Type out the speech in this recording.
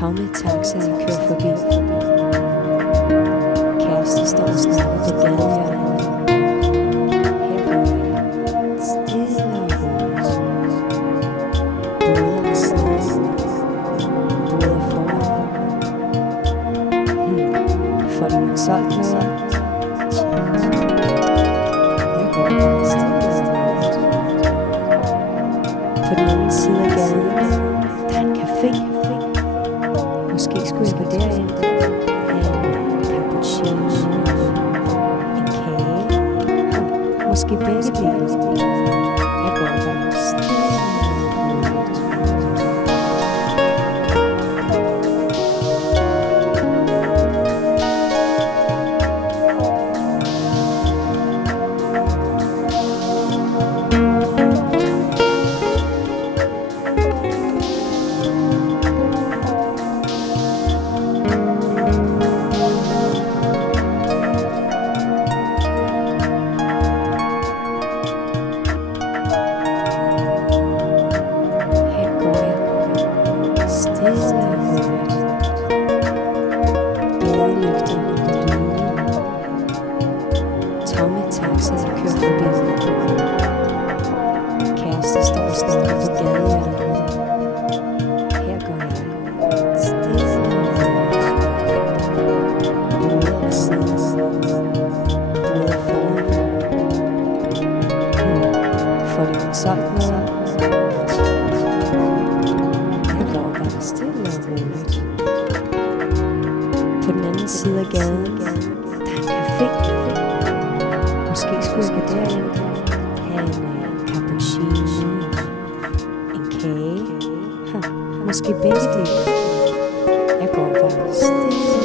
Tomme taxaer kører forbi. Kæreste står og snakker på gadehjørnet. Her går jeg stille og roligt. Både og siden, både og foran. Får du ikke solgt noget? Jeg går bare stille og roligt. På den anden side af gaden, der er en café. Måske skulle jeg gå derind. En cappuccino, en kage, måske begge dele. Jeg går bare stille og roligt. Gadelygter lyde. Tomme taxaer kører forbi. Kæreste står og snakker på gadehjørnet. Her går jeg stille og roligt. Både og siden, både og foran. Får du ikke solgt noget? Jeg går bare stille og roligt. På den anden side af gaden, der er en café. Måske skulle jeg gå derind. Have en cappuccino, en kage, måske begge dele. Jeg går bare stille